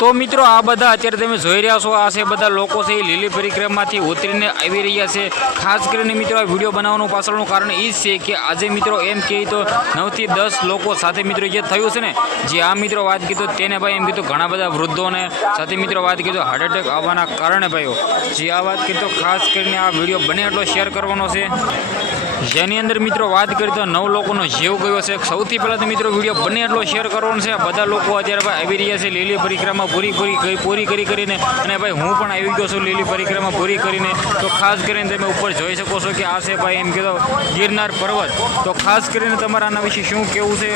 તો મિત્રો આ બધા અત્યારે તમે જોઈ રહ્યા છો, આ છે બધા લોકો છે એ લીલી પરિક્રમાથી ઉતરીને આવી રહ્યા છે। ખાસ કરીને મિત્રો આ વિડીયો બનાવવાનું પાછળનું કારણ એ જ છે કે આજે મિત્રો એમ કહે તો 9 થી 10 લોકો સાથે મિત્રો જે થયું છે ને, જે આ મિત્રો વાત કીધું તેને ભાઈ એમ કીધું ઘણા બધા વૃદ્ધોને સાથે મિત્રો વાત કીધું હાર્ટ એટેક આવવાના કારણે ભાઈઓ જે આ વાત કીધું ખાસ કરીને આ વિડીયો બને એટલો શેર કરવાનો છે, જેની અંદર મિત્રો વાત કરી તો 9 લોકોનો જીવ ગયો છે। સૌથી પહેલાં તો મિત્રો વિડીયો બને એટલો શેર કરવાનો છે। બધા લોકો અત્યારે ભાઈ આવી રહ્યા છે લીલી પરિક્રમા પૂરી કરીને, અને ભાઈ હું પણ આવી ગયો છું લીલી પરિક્રમા પૂરી કરીને। તો ખાસ કરીને તમે ઉપર જોઈ શકો છો કે આ છે ભાઈ એમ કીધો ગિરનાર પર્વત। તો ખાસ કરીને તમારા આના વિશે શું કહેવું છે,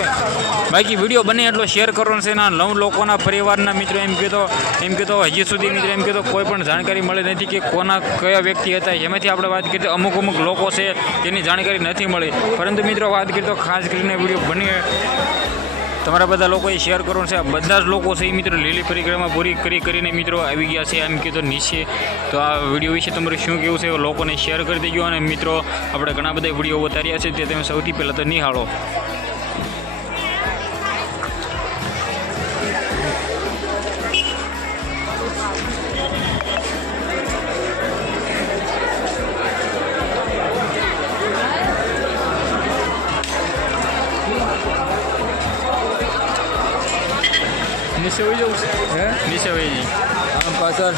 બાકી વિડીયો બને એટલો શેર કરવાનો છે। ના 9 લોકોના પરિવારના મિત્રો એમ કીધો હજી સુધી મિત્રો એમ કીધો કોઈ પણ જાણકારી મળી નથી કે કોના કયા વ્યક્તિ હતા। એમાંથી આપણે વાત કરીએ તો અમુક લોકો છે તેની જાણકારી નથી મળી, પરંતુ મિત્રો વાત કરીએ તો ખાસ કરીને વિડીયો બને તમારા બધા લોકોએ શેર કરવાનું છે। બધા જ લોકો છે એ મિત્રો લીલી પરિક્રમા પૂરી કરીને મિત્રો આવી ગયા છે એમ કીધું નીચે। તો આ વિડીયો વિશે તમારે શું કહેવું છે લોકોને શેર કરી દેજો, અને મિત્રો આપણે ઘણા બધા વિડીયો ઉતાર્યા છે તે તમે સૌથી પહેલાં તો નિહાળો। નીચે હોઈ જવું છે, નીચે હોઈ જઈ આમ પાછળ